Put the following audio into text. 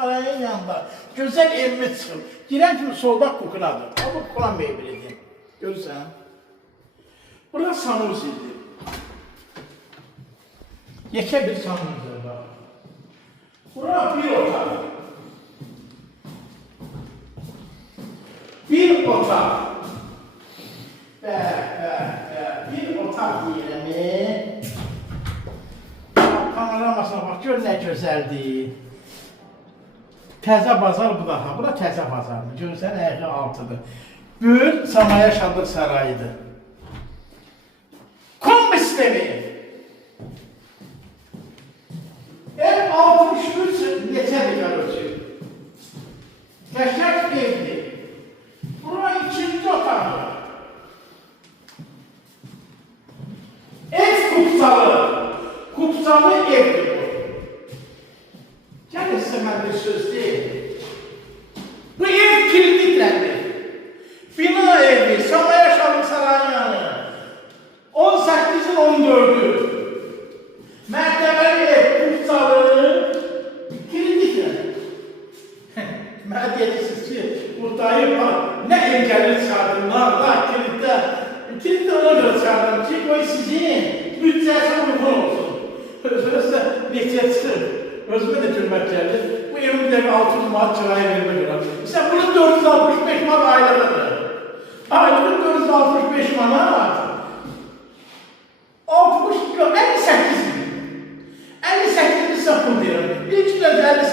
sarayın yanında güzel evimiz çıxır. Girən kimi solda kukladır. Bu kukla mebelidir. Görürsən? Burası sanusidir. Yekə bir sanusidir bak. Burası bir otaq. Bir otaq. Bir otaq deyirəm. Panoramasına bax, gör nə gözəldir. Təzə bazar bu daha. Bura təzə bazardır. Görürsən, ayağı altıdır. Böyük Samaya Şadlıq Sarayıdır. Kombi sistemi. Ev 63 neçədir görürsün? Qəşəng evdir. Bura ikinci otaqdır. Ev kupsalı. Kupsalı evdir bu. Gəlin sizə mən bir söz deyim. Bu ev kilitlikləndi. Bina evi, Samaya Şadlıq Sarayının yanı. 18'in 14'ü. Mərtəbəli ev, kupsalı, kilitlikləndi. Mənə deyirsiniz ki, buradayım, nə engəlli çıxardımlar, kilitdə. Kilitdə ona görə çıxardım ki, qoy sizin büdcəsi uyğun olsun. Özünüzdə neçə çıxır. Özümə də gülmək gəlir. Bu evin də 600 manat kiraya vermə görə. Məsələn, bunun 465 manat aylıqdır. Aylığı 465 manat. 58 bin. 58 bin sapın deyirəm. İlk gün 58